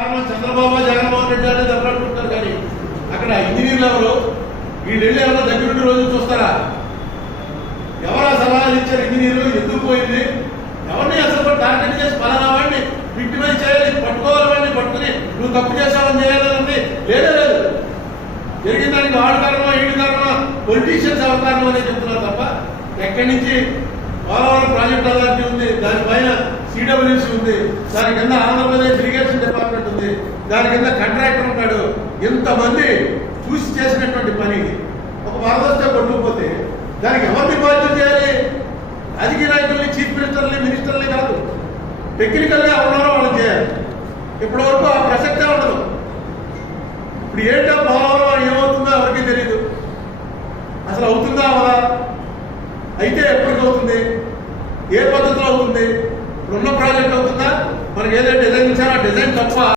చంద్రబాబు జగన్మోహన్ రెడ్డి అనేది దెబ్బలాడుకుంటారు కానీ అక్కడ ఇంజనీర్లు ఎవరు వీళ్ళెళ్ళి ఎవరో దగ్గరుండి రోజు చూస్తారా? ఎవరా సలహాలు ఇచ్చారు? ఇంజనీర్లు ఎందుకు పోయింది? ఎవరిని అసలు టార్గెట్ చేసి పలానా వాడిని విక్టిమైజ్ చేయాలి, పట్టుకోవాలి, వాడిని పట్టుకుని నువ్వు తప్పు చేసావని చేయాలని లేదే లేదు. జరిగిన దానికి వాడు కారణమా, ఈడు కారణమా, పొలిటీషియన్స్ ఎవరి కారణం అనేది చెప్తున్నారు తప్ప ఎక్కడి నుంచి పోలవరం ప్రాజెక్ట్ అథారిటీ ఉంది, దానిపైన సిడబ్ల్యూసీ ఉంది, దాని కింద ఆంధ్రప్రదేశ్ ఇరిగేషన్ డిపార్ట్మెంట్ ఉంది, దాని కింద కాంట్రాక్టర్ ఉంటాడు. ఇంతమంది చూసి చేసినటువంటి పని ఒక వరదొస్తే కొట్టుకుపోతే దానికి ఎవరిని బాధ్యత చేయాలి? రాజకీయ నాయకుల్ని, చీఫ్ మినిస్టర్ని కాదు, టెక్నికల్గా ఉన్నారో వాళ్ళని చేయాలి. ఇప్పటి వరకు ఆ ప్రసక్తే ఉండదు. ఇప్పుడు ఏంటో పోలవరం ఏమవుతుందో ఎవరికి తెలియదు. అసలు అవుతుందా అవదా? అయితే ఎప్పటికి అవుతుంది? ఏ పద్ధతిలో అవుతుంది? ఇప్పుడున్న ప్రాజెక్ట్ అవుతుందా? మనకి ఏదైతే డిజైన్ ఇచ్చారో ఆ డిజైన్ తప్ప